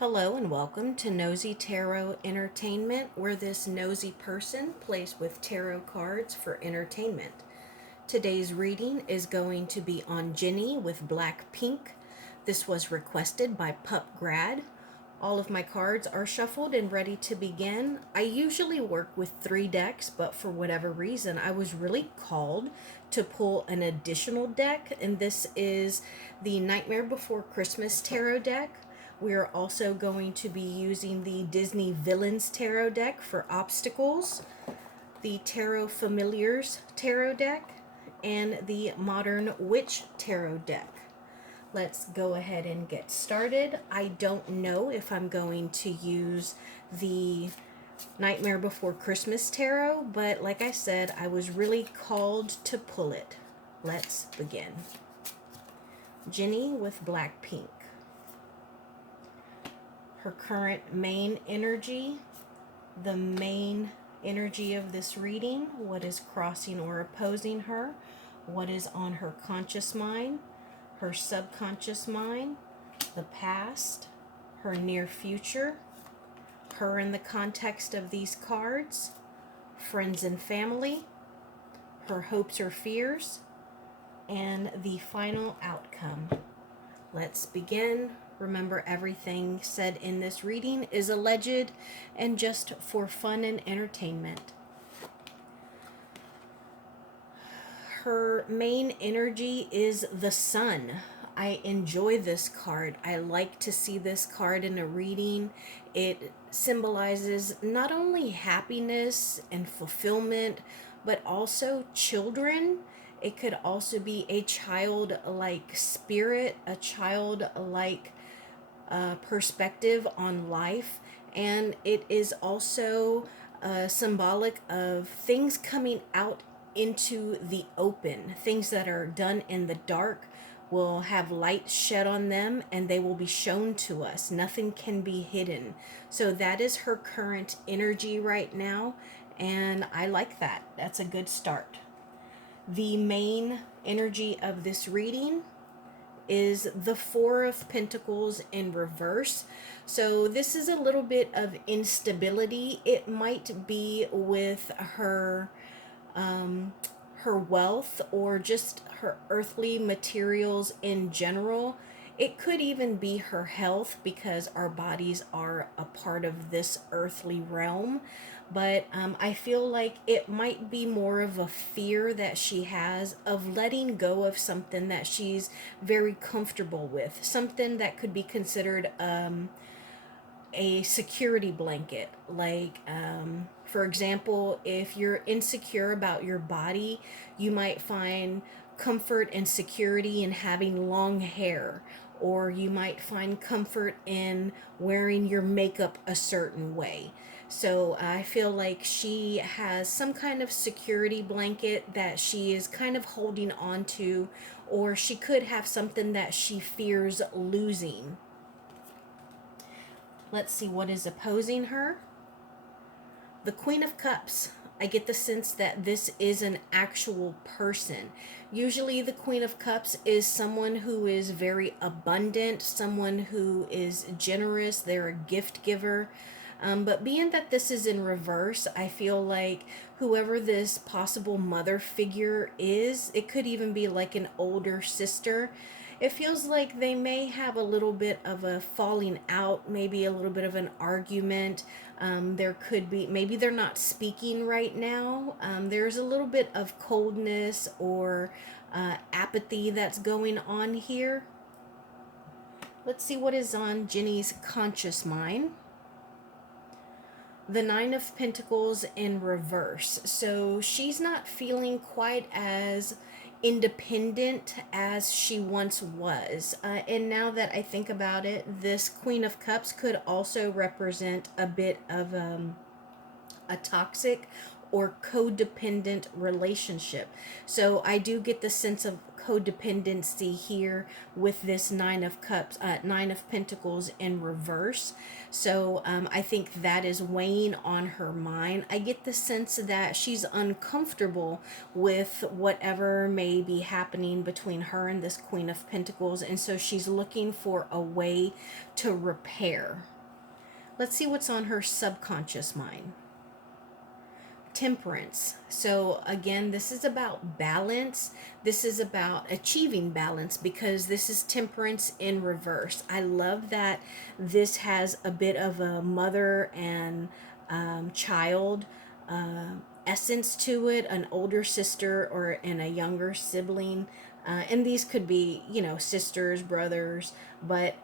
Hello and welcome to Nosy Tarot Entertainment, where this nosy person plays with tarot cards for entertainment. Today's reading is going to be on Jennie with BlackPink. This was requested by Pup Grad. All of my cards are shuffled and ready to begin. I usually work with 3 decks, but for whatever reason, I was really called to pull an additional deck, and this is the Nightmare Before Christmas tarot deck. We are also going to be using the Disney Villains Tarot deck for obstacles, the Tarot Familiars Tarot deck, and the Modern Witch Tarot deck. Let's go ahead and get started. I don't know if I'm going to use the Nightmare Before Christmas Tarot, but like I said, I was really called to pull it. Let's begin. Jennie with BlackPink. Her current main energy, the main energy of this reading, what is crossing or opposing her, what is on her conscious mind, her subconscious mind, the past, her near future, her in the context of these cards, friends and family, her hopes or fears, and the final outcome. Let's begin. Remember, everything said in this reading is alleged and just for fun and entertainment. Her main energy is the sun. I enjoy this card. I like to see this card in a reading. It symbolizes not only happiness and fulfillment, but also children. It could also be a childlike spirit, a childlike perspective on life, and it is also symbolic of things coming out into the open. Things that are done in the dark will have light shed on them, and they will be shown to us. Nothing can be hidden. So that is her current energy right now, and I like that. That's a good start. The main energy of this reading is the Four of Pentacles in reverse. So this is a little bit of instability. It might be with her her wealth or just her earthly materials in general. It could even be her health, because our bodies are a part of this earthly realm. But I feel like it might be more of a fear that she has of letting go of something that she's very comfortable with. Something that could be considered a security blanket. Like, for example, if you're insecure about your body, you might find comfort and security in having long hair, or you might find comfort in wearing your makeup a certain way. So I feel like she has some kind of security blanket that she is kind of holding on to, or she could have something that she fears losing. Let's see what is opposing her. The Queen of Cups. I get the sense that this is an actual person. Usually the Queen of Cups is someone who is very abundant, someone who is generous, they're a gift giver. But being that this is in reverse, I feel like whoever this possible mother figure is, it could even be like an older sister. It feels like they may have a little bit of a falling out, maybe a little bit of an argument. There could be, maybe they're not speaking right now. There's a little bit of coldness or apathy that's going on here. Let's see what is on Jennie's conscious mind. The Nine of Pentacles in reverse. So she's not feeling quite as independent as she once was. And now that I think about it, this Queen of Cups could also represent a bit of a toxic or codependent relationship. So I do get the sense of codependency here with this Nine of Cups, Nine of Pentacles in reverse. So I think that is weighing on her mind. I get the sense that she's uncomfortable with whatever may be happening between her and this Queen of Pentacles, and so she's looking for a way to repair. Let's see what's on her subconscious mind. Temperance. So again, this is about balance. This is about achieving balance, because this is Temperance in reverse. I love that this has a bit of a mother and child essence to it, an older sister or and a younger sibling. And these could be, you know, sisters, brothers, but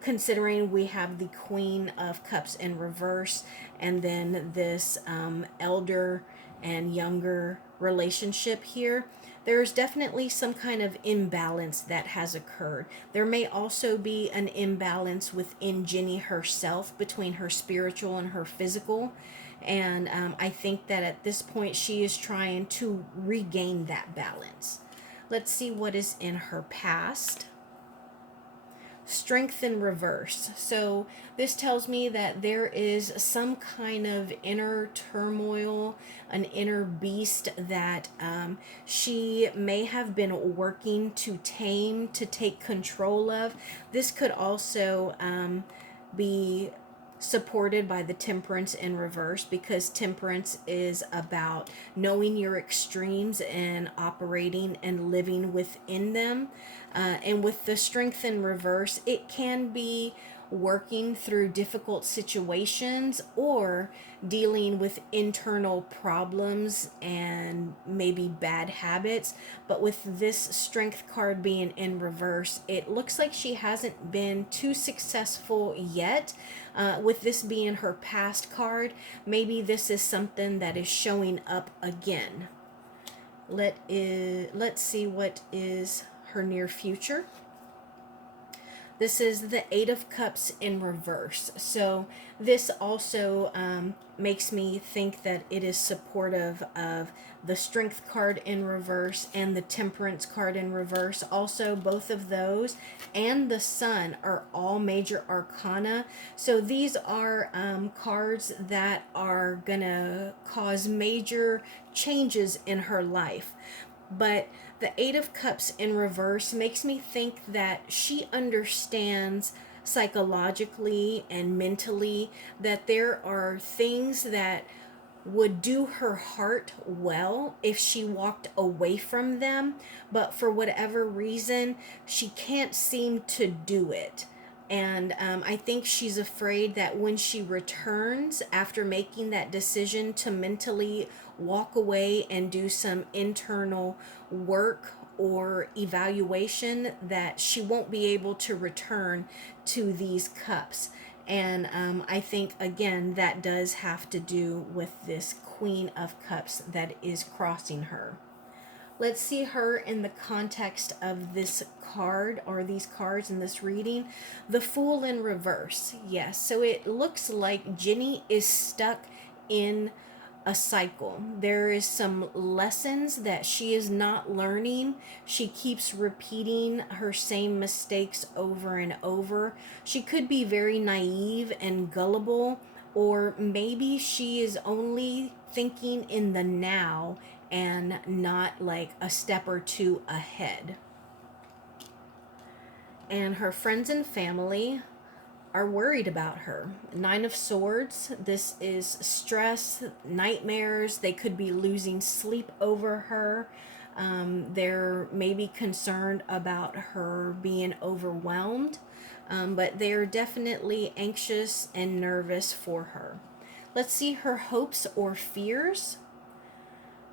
considering we have the Queen of Cups in reverse, and then this elder and younger relationship here, there's definitely some kind of imbalance that has occurred. There may also be an imbalance within Jennie herself, between her spiritual and her physical. And I think that at this point she is trying to regain that balance. Let's see what is in her past. Strength in reverse. So this tells me that there is some kind of inner turmoil, an inner beast that she may have been working to tame, to take control of. This could also be supported by the Temperance in reverse, because Temperance is about knowing your extremes and operating and living within them. And with the Strength in reverse, it can be working through difficult situations or dealing with internal problems and maybe bad habits. But with this Strength card being in reverse, it looks like she hasn't been too successful yet. With this being her past card, maybe this is something that is showing up again. Let's see what is her near future. This is the Eight of Cups in reverse. So this also makes me think that it is supportive of the Strength card in reverse and the Temperance card in reverse. Also, both of those and the Sun are all major arcana. So these are cards that are gonna cause major changes in her life. But the Eight of Cups in reverse makes me think that she understands psychologically and mentally that there are things that would do her heart well if she walked away from them, but for whatever reason, she can't seem to do it. And I think she's afraid that when she returns after making that decision to mentally walk away and do some internal work or evaluation, that she won't be able to return to these cups. And I think, again, that does have to do with this Queen of Cups that is crossing her. Let's see her in the context of this card, or these cards in this reading. The Fool in reverse. Yes, so it looks like Jennie is stuck in a cycle. There is some lessons that she is not learning. She keeps repeating her same mistakes over and over. She could be very naive and gullible, or maybe she is only thinking in the now and not like a step or two ahead. And her friends and family are worried about her. Nine of Swords, this is stress, nightmares. They could be losing sleep over her. They're maybe concerned about her being overwhelmed, but they're definitely anxious and nervous for her. Let's see her hopes or fears.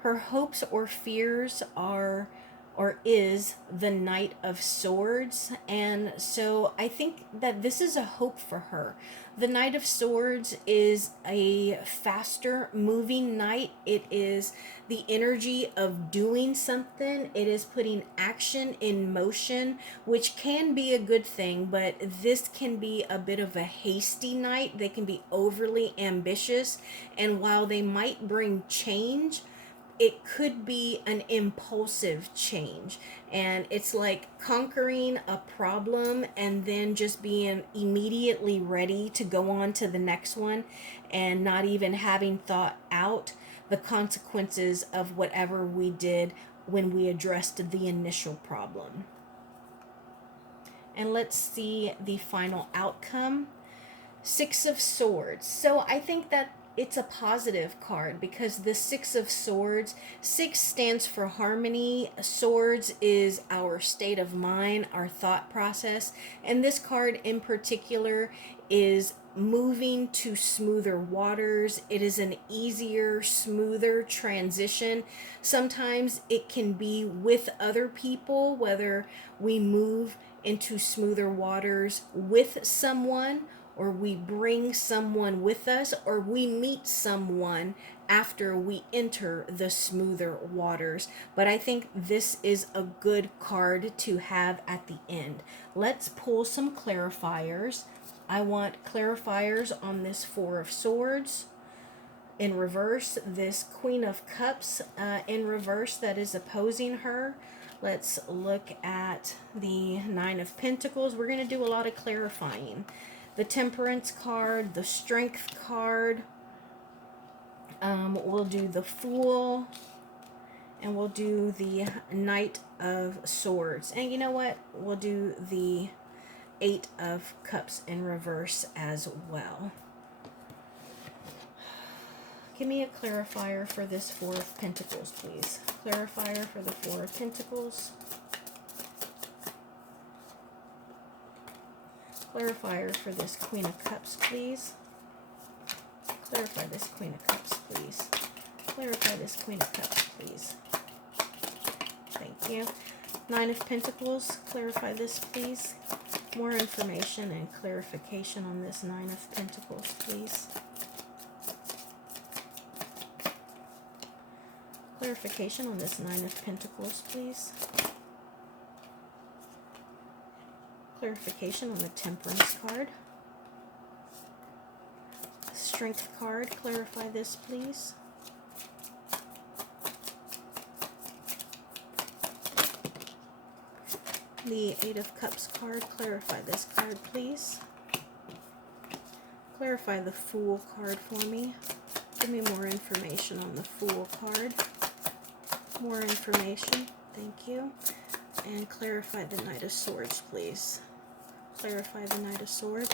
Her hopes or fears are, or is, the Knight of Swords. And so I think that this is a hope for her. The Knight of Swords is a faster moving knight. It is the energy of doing something. It is putting action in motion, which can be a good thing, but this can be a bit of a hasty knight. They can be overly ambitious, and while they might bring change, it could be an impulsive change, and it's like conquering a problem and then just being immediately ready to go on to the next one, and not even having thought out the consequences of whatever we did when we addressed the initial problem. And let's see the final outcome. Six of Swords. So I think that it's a positive card because the Six of Swords, six stands for harmony. Swords is our state of mind, our thought process. And this card in particular is moving to smoother waters. It is an easier, smoother transition. Sometimes it can be with other people, whether we move into smoother waters with someone, or we bring someone with us, or we meet someone after we enter the smoother waters. But I think this is a good card to have at the end. Let's pull some clarifiers. I want clarifiers on this Four of Swords in reverse, this Queen of Cups in reverse that is opposing her. Let's look at the Nine of Pentacles. We're going to do a lot of clarifying. The Temperance card, the Strength card. We'll do the Fool, and we'll do the Knight of Swords. And you know what? We'll do the Eight of Cups in reverse as well. Give me a clarifier for this Four of Pentacles, please. Clarifier for the Four of Pentacles. Clarifier for this Queen of Cups, please. Clarify this Queen of Cups, please. Clarify this Queen of Cups, please. Thank you. Nine of Pentacles, clarify this, please. More information and clarification on this Nine of Pentacles, please. Clarification on this Nine of Pentacles, please. Clarification on the Temperance card. Strength card, clarify this, please. The Eight of Cups card, clarify this card, please. Clarify the Fool card for me. Give me more information on the Fool card. More information, thank you. And clarify the Knight of Swords, please. Clarify the Knight of Swords.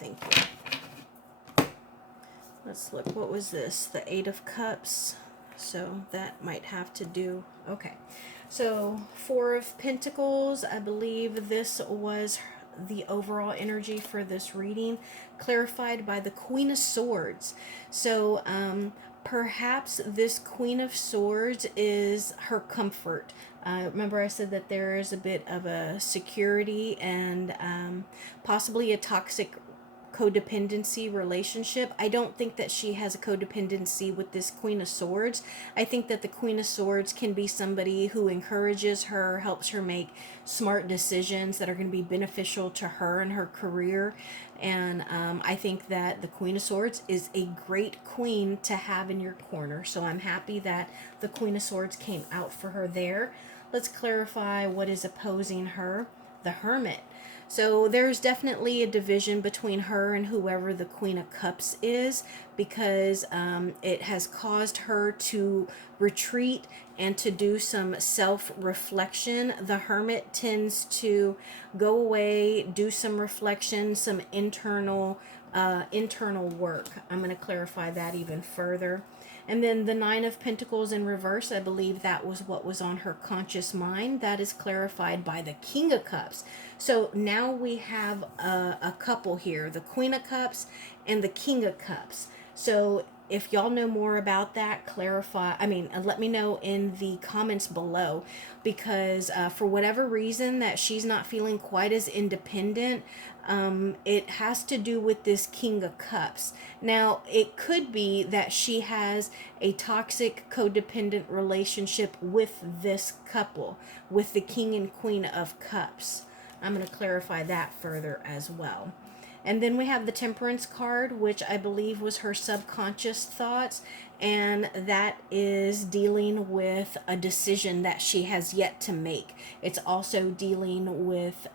Thank you. Let's look, what was this? The Eight of Cups. So that might have to do, okay. So Four of Pentacles, I believe this was the overall energy for this reading, clarified by the Queen of Swords. So perhaps this Queen of Swords is her comfort. Remember I said that there is a bit of a security and possibly a toxic codependency relationship. I don't think that she has a codependency with this Queen of Swords. I think that the Queen of Swords can be somebody who encourages her, helps her make smart decisions that are going to be beneficial to her and her career. And I think that the Queen of Swords is a great queen to have in your corner. So I'm happy that the Queen of Swords came out for her there. Let's clarify what is opposing her. The Hermit. So there's definitely a division between her and whoever the Queen of Cups is, because it has caused her to retreat and to do some self-reflection. The Hermit tends to go away, do some reflection, some internal work. I'm going to clarify that even further. And then the Nine of Pentacles in reverse, I believe that was what was on her conscious mind. That is clarified by the King of Cups. So now we have a couple here, the Queen of Cups and the King of Cups. So if y'all know more about that, let me know in the comments below, because for whatever reason that she's not feeling quite as independent, it has to do with this King of Cups. Now, it could be that she has a toxic codependent relationship with this couple, with the King and Queen of Cups. I'm going to clarify that further as well. And then we have the Temperance card, which I believe was her subconscious thoughts. And that is dealing with a decision that she has yet to make. It's also dealing with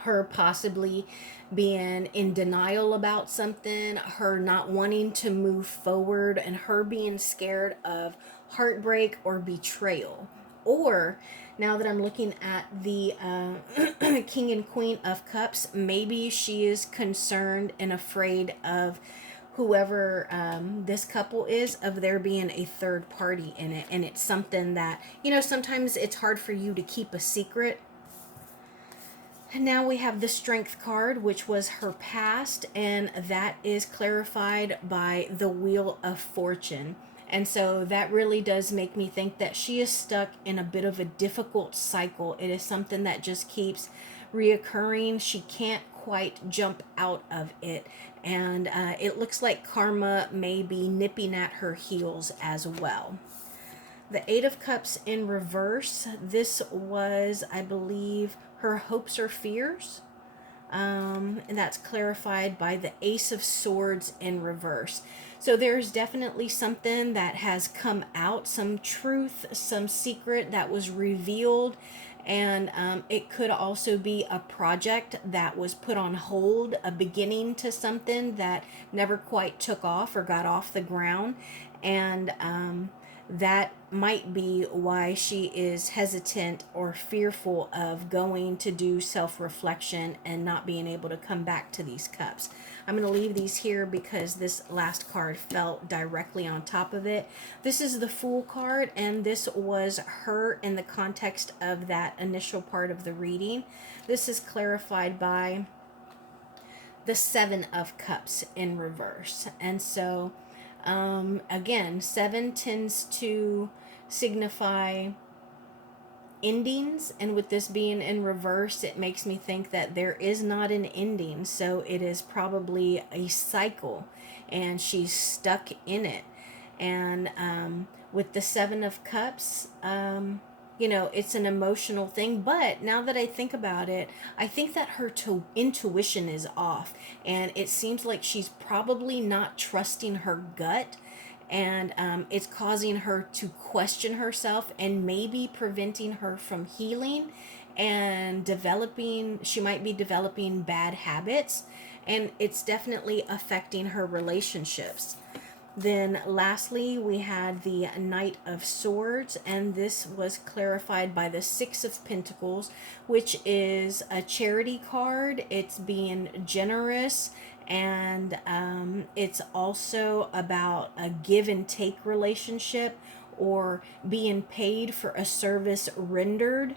her possibly being in denial about something, her not wanting to move forward, and her being scared of heartbreak or betrayal. Or, now that I'm looking at the King and Queen of Cups, maybe she is concerned and afraid of whoever this couple is, of there being a third party in it. And it's something that, sometimes it's hard for you to keep a secret. And now we have the Strength card, which was her past, and that is clarified by the Wheel of Fortune. And so that really does make me think that she is stuck in a bit of a difficult cycle. It is something that just keeps reoccurring. She can't quite jump out of it. And it looks like karma may be nipping at her heels as well. The Eight of Cups in reverse. This was, I believe, her hopes or fears. And that's clarified by the Ace of Swords in reverse. So there's definitely something that has come out, some truth, some secret that was revealed. And it could also be a project that was put on hold, a beginning to something that never quite took off or got off the ground. And that might be why she is hesitant or fearful of going to do self-reflection and not being able to come back to these cups. I'm going to leave these here because this last card fell directly on top of it. This is the Fool card, and this was her in the context of that initial part of the reading. This is clarified by the Seven of Cups in reverse. And so again, 7 tends to signify endings, and with this being in reverse, it makes me think that there is not an ending. So it is probably a cycle, and she's stuck in it. And with the Seven of Cups, it's an emotional thing. But now that I think about it, I think that her intuition is off. And it seems like she's probably not trusting her gut. And it's causing her to question herself and maybe preventing her from healing and she might be developing bad habits. And it's definitely affecting her relationships. Then lastly, we had the Knight of Swords, and this was clarified by the Six of Pentacles, which is a charity card. It's being generous, and it's also about a give and take relationship, or being paid for a service rendered.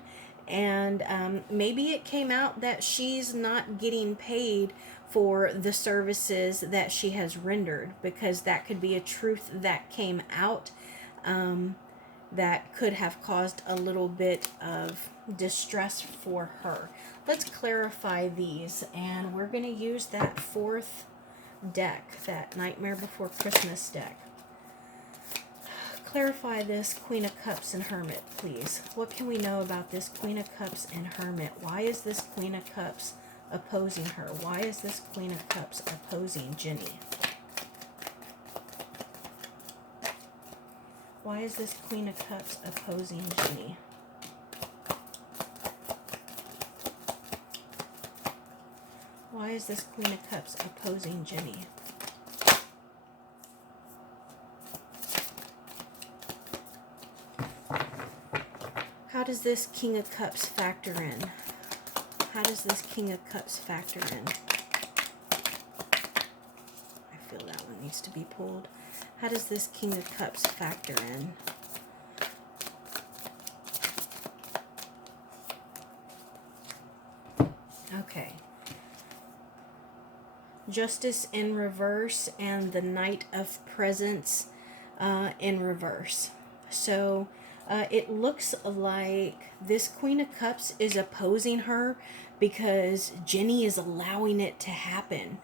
And maybe it came out that she's not getting paid for the services that she has rendered, because that could be a truth that came out that could have caused a little bit of distress for her. Let's clarify these, and we're going to use that fourth deck, that Nightmare Before Christmas deck. Clarify this Queen of Cups and Hermit, please. What can we know about this Queen of Cups and Hermit? Why is this Queen of Cups opposing her? Why is this Queen of Cups opposing Jennie? Why is this Queen of Cups opposing Jennie? Why is this Queen of Cups opposing Jennie? How does this King of Cups factor in? How does this King of Cups factor in? I feel that one needs to be pulled. How does this King of Cups factor in? Okay. Justice in reverse and the Knight of Presents in reverse. So it looks like this Queen of Cups is opposing her because Jennie is allowing it to happen.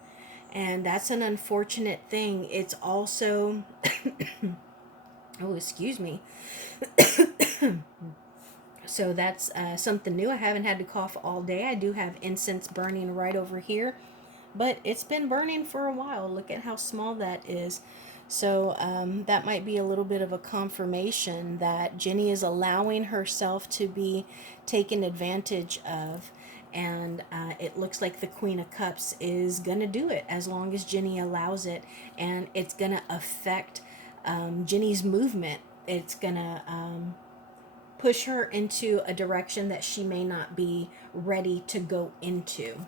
And that's an unfortunate thing. It's also, oh, excuse me. So that's something new. I haven't had to cough all day. I do have incense burning right over here. but it's been burning for a while. Look at how small that is. So that might be a little bit of a confirmation that Jenny is allowing herself to be taken advantage of. And it looks like the Queen of Cups is going to do it as long as Jenny allows it. And it's going to affect Jenny's movement. It's going to push her into a direction that she may not be ready to go into.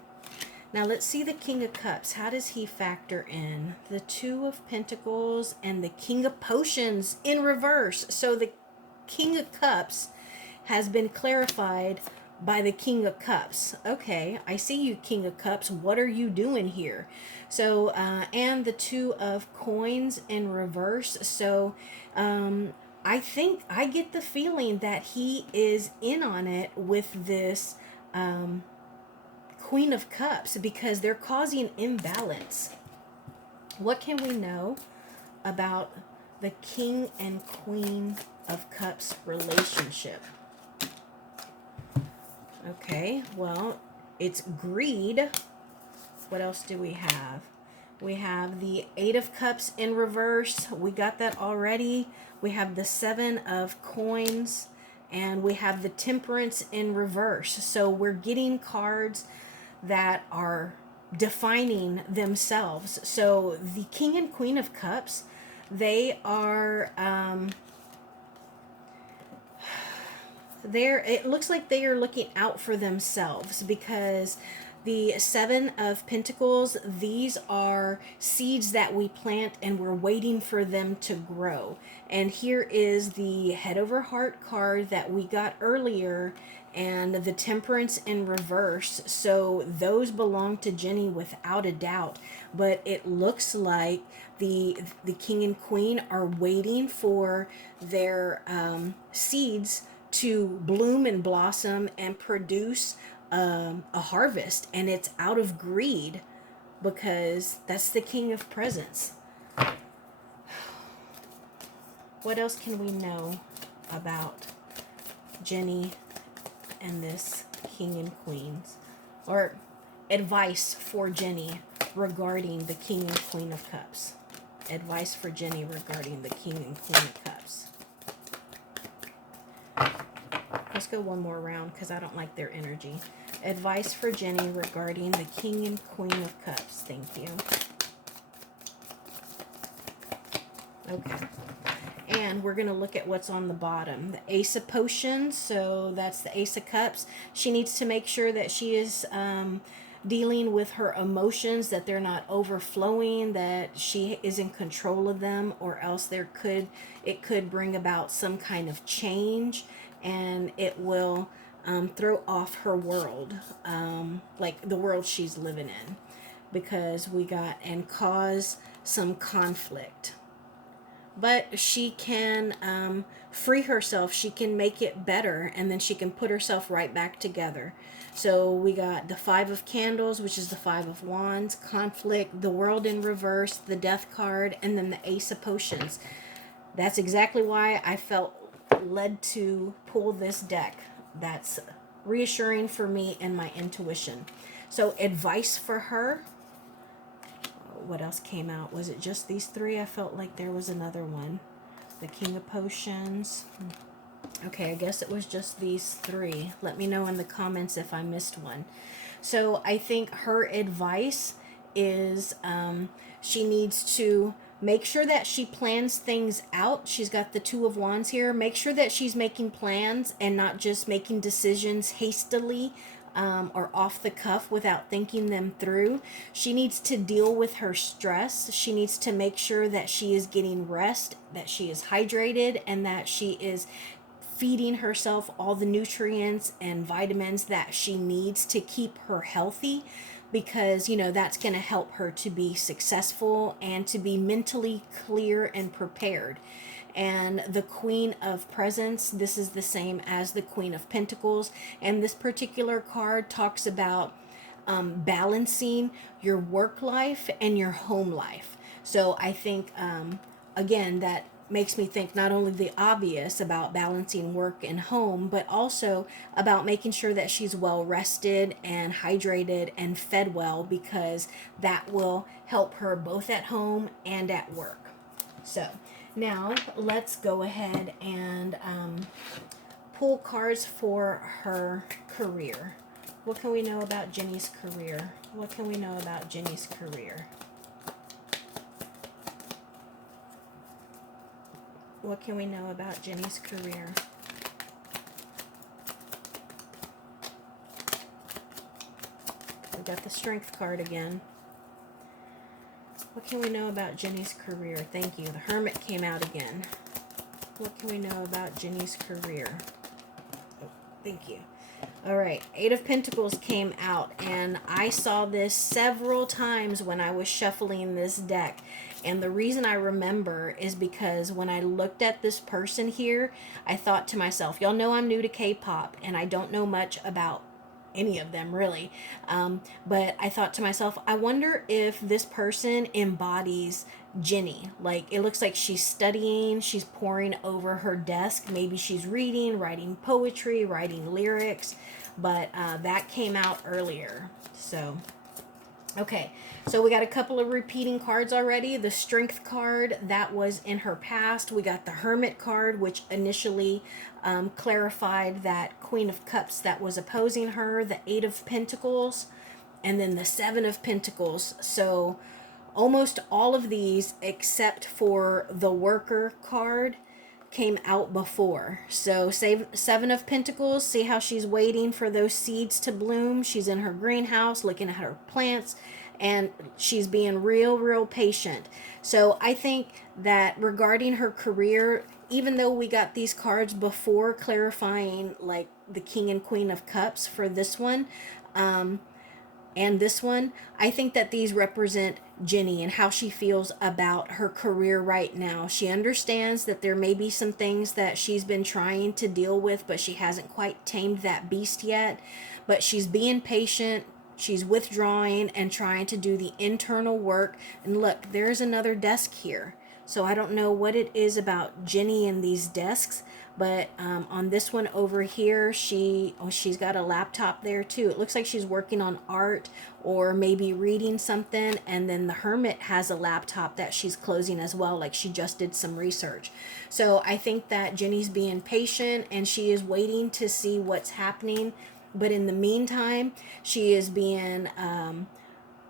Now let's see the King of Cups. How does he factor in? The Two of Pentacles and the King of Potions in reverse. So the King of Cups has been clarified by the King of Cups. Okay, I see you, King of Cups. What are you doing here? So, and the Two of Coins in reverse. So, I think I get the feeling that he is in on it with this Queen of Cups because they're causing imbalance. What can we know about the King and Queen of Cups relationship? Okay, well, it's greed. What else do we have? We have the Eight of Cups in reverse. We got that already. We have the Seven of Coins. And we have the Temperance in reverse. So we're getting cards that are defining themselves. So the King and Queen of Cups, they are it looks like they are looking out for themselves because the Seven of Pentacles, these are seeds that we plant and we're waiting for them to grow. And here is the Head over Heart card that we got earlier and the Temperance in reverse. So those belong to Jenny without a doubt. But it looks like the King and Queen are waiting for their seeds to bloom and blossom and produce a harvest, and it's out of greed because that's the King of Presents. What else can we know about Jenny and this King and Queens, or advice for Jenny regarding the King and Queen of Cups? Advice for Jenny regarding the King and Queen of Cups. Let's go one more round because I don't like their energy. Advice for Jenny regarding the King and Queen of Cups. Thank you. Okay. And we're going to look at what's on the bottom. The Ace of Potions. So that's the Ace of Cups. She needs to make sure that she is dealing with her emotions, that they're not overflowing, that she is in control of them, or else it could bring about some kind of change, and it will throw off her world, like the world she's living in, because we got and cause some conflict. But she can free herself. She can make it better, and then she can put herself right back together. So we got the Five of Candles, which is the Five of Wands, conflict, the World in reverse, the Death card, and then the Ace of Potions. That's exactly why I felt led to pull this deck. That's reassuring for me and my intuition. So advice for her. What else came out? Was it just these three? I felt like there was another one. The King of Potions. Okay, I guess it was just these three. Let me know in the comments if I missed one. So I think her advice is she needs to make sure that she plans things out. She's got the Two of Wands here. Make sure that she's making plans and not just making decisions hastily or off the cuff without thinking them through. She needs to deal with her stress. She needs to make sure that she is getting rest, that she is hydrated, and that she is feeding herself all the nutrients and vitamins that she needs to keep her healthy, because that's going to help her to be successful and to be mentally clear and prepared. And the Queen of Presents, this is the same as the Queen of Pentacles, and this particular card talks about balancing your work life and your home life. So I think again that makes me think not only the obvious about balancing work and home, but also about making sure that she's well rested and hydrated and fed well, because that will help her both at home and at work. So now let's go ahead and pull cards for her career. What can we know about Jennie's career? What can we know about Jennie's career? What can we know about Jennie's career? We got the Strength card again. What can we know about Jennie's career? Thank you. The Hermit came out again. What can we know about Jennie's career? Oh, thank you. All right, Eight of Pentacles came out, and I saw this several times when I was shuffling this deck. And the reason I remember is because when I looked at this person here, I thought to myself, y'all know I'm new to K-pop, and I don't know much about any of them really. But I thought to myself, I wonder if this person embodies Jennie. Like, it looks like she's studying, she's poring over her desk. Maybe she's reading, writing poetry, writing lyrics. But that came out earlier. So, okay. So we got a couple of repeating cards already. The Strength card, that was in her past. We got the Hermit card, which initially clarified that Queen of Cups that was opposing her. The Eight of Pentacles. And then the Seven of Pentacles. So almost all of these, except for the Worker card, came out before. So Seven of Pentacles, see how she's waiting for those seeds to bloom. She's in her greenhouse looking at her plants, and she's being real patient. So I think that regarding her career, even though we got these cards before clarifying like the King and Queen of Cups for this one, and this one, I think that these represent Jennie and how she feels about her career right now. She understands that there may be some things that she's been trying to deal with, but she hasn't quite tamed that beast yet. But she's being patient. She's withdrawing and trying to do the internal work. And look, there's another desk here. So I don't know what it is about Jennie and these desks, but on this one over here, she's got a laptop there too. It looks like she's working on art or maybe reading something. And then the Hermit has a laptop that she's closing as well, like she just did some research. So I think that Jennie's being patient and she is waiting to see what's happening. But in the meantime, she is being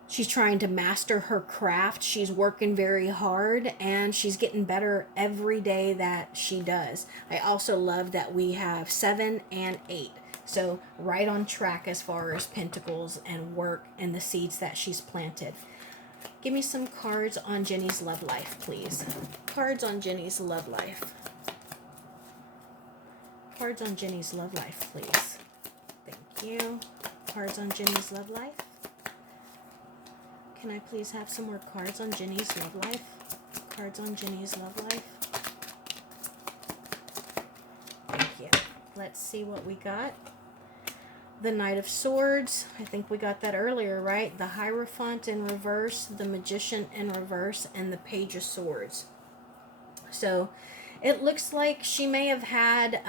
she's trying to master her craft. She's working very hard and she's getting better every day that she does. I also love that we have 7 and 8. So right on track as far as pentacles and work and the seeds that she's planted. Give me some cards on Jennie's love life, please. Cards on Jennie's love life. Cards on Jennie's love life, please. Thank you. Cards on Jennie's love life. Can I please have some more cards on Jennie's love life? Cards on Jennie's love life. Thank you. Let's see what we got. The Knight of Swords. I think we got that earlier, right? The Hierophant in reverse, the Magician in reverse, and the Page of Swords. So it looks like she may have had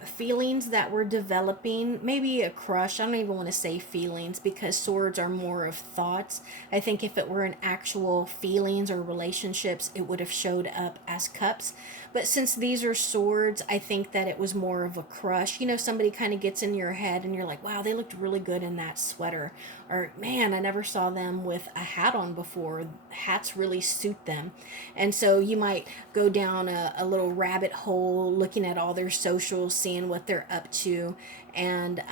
feelings that were developing, maybe a crush. I don't even want to say feelings because swords are more of thoughts. I think if it were an actual feelings or relationships, it would have showed up as cups. But since these are swords, I think that it was more of a crush. You know, somebody kind of gets in your head and you're like, wow, they looked really good in that sweater. Or, man, I never saw them with a hat on before. Hats really suit them. And so you might go down a little rabbit hole looking at all their socials, seeing what they're up to. And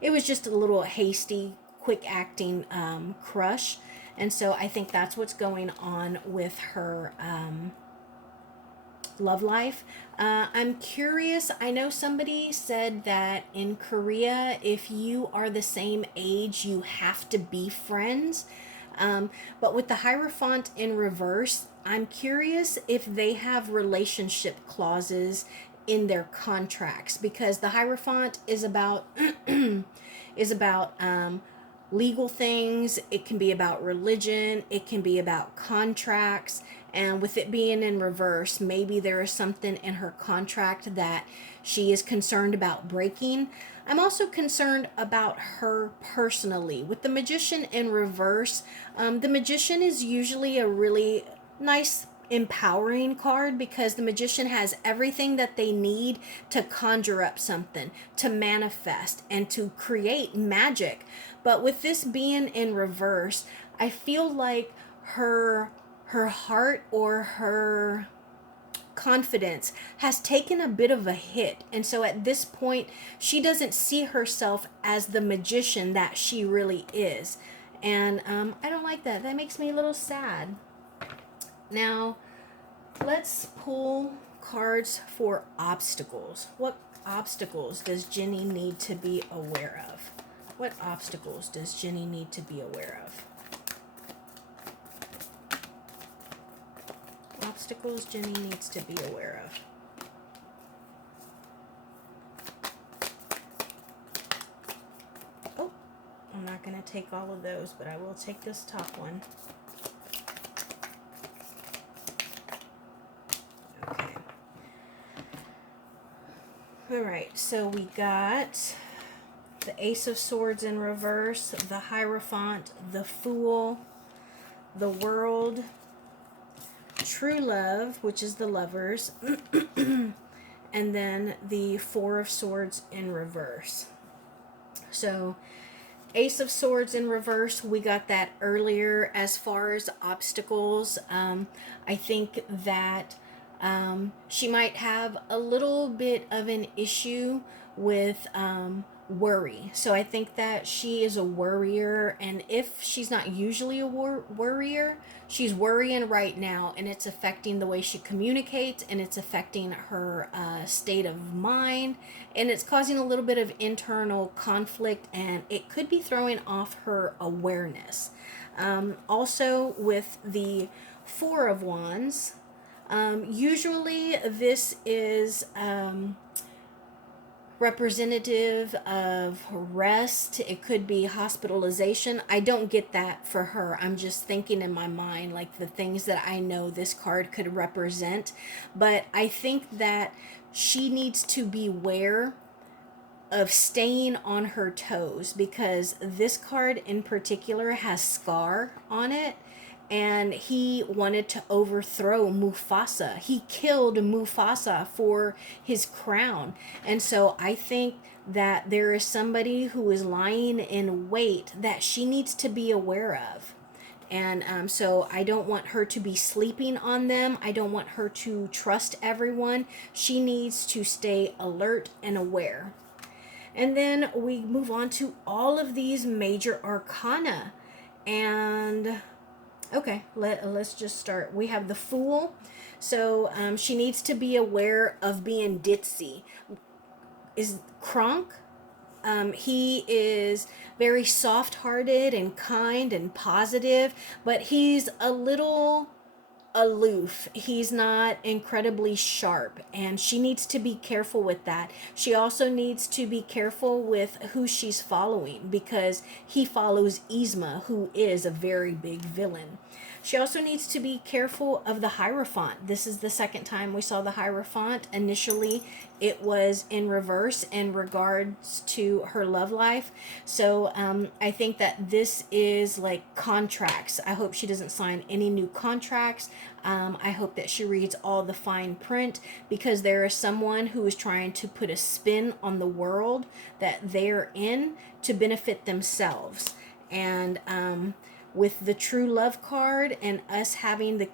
it was just a little hasty, quick acting crush. And so I think that's what's going on with her love life. I'm curious. I know somebody said that in Korea, if you are the same age, you have to be friends. But with the Hierophant in reverse, I'm curious if they have relationship clauses in their contracts, because the Hierophant is about legal things. It can be about religion. It can be about contracts. And with it being in reverse, maybe there is something in her contract that she is concerned about breaking. I'm also concerned about her personally. With the Magician in reverse, the Magician is usually a really nice, empowering card because the Magician has everything that they need to conjure up something, to manifest, and to create magic. But with this being in reverse, I feel like her heart or her confidence has taken a bit of a hit. And so at this point, she doesn't see herself as the magician that she really is. And I don't like that. That makes me a little sad. Now, let's pull cards for obstacles. What obstacles does Jennie need to be aware of? What obstacles does Jennie need to be aware of? Obstacles Jennie needs to be aware of. Oh, I'm not going to take all of those, but I will take this top one. Okay. All right, so we got the Ace of Swords in reverse, the Hierophant, the Fool, the World, True Love, which is the Lovers, and then the Four of Swords in reverse. So, Ace of Swords in reverse, we got that earlier as far as obstacles. I think that she might have a little bit of an issue with worry. So I think that she is a worrier, and if she's not usually a worrier, she's worrying right now, and it's affecting the way she communicates, and it's affecting her state of mind, and it's causing a little bit of internal conflict, and it could be throwing off her awareness. Also with the Four of Wands, usually this is representative of rest. It could be hospitalization. I don't get that for her. I'm just thinking in my mind like the things that I know this card could represent. But I think that she needs to beware of staying on her toes because this card in particular has Scar on it, and he wanted to overthrow Mufasa. He killed Mufasa for his crown. And so I think that there is somebody who is lying in wait that she needs to be aware of. And so I don't want her to be sleeping on them. I don't want her to trust everyone. She needs to stay alert and aware. And then we move on to all of these major arcana. And okay, let's just start. We have the Fool. So she needs to be aware of being ditzy. Is Kronk? He is very soft-hearted and kind and positive, but he's a little aloof. He's not incredibly sharp, and she needs to be careful with that. She also needs to be careful with who she's following because he follows Yzma, who is a very big villain. She also needs to be careful of the Hierophant. This is the second time we saw the Hierophant. Initially, it was in reverse in regards to her love life. So I think that this is like contracts. I hope she doesn't sign any new contracts. I hope that she reads all the fine print because there is someone who is trying to put a spin on the world that they're in to benefit themselves. And with the True Love card and us having the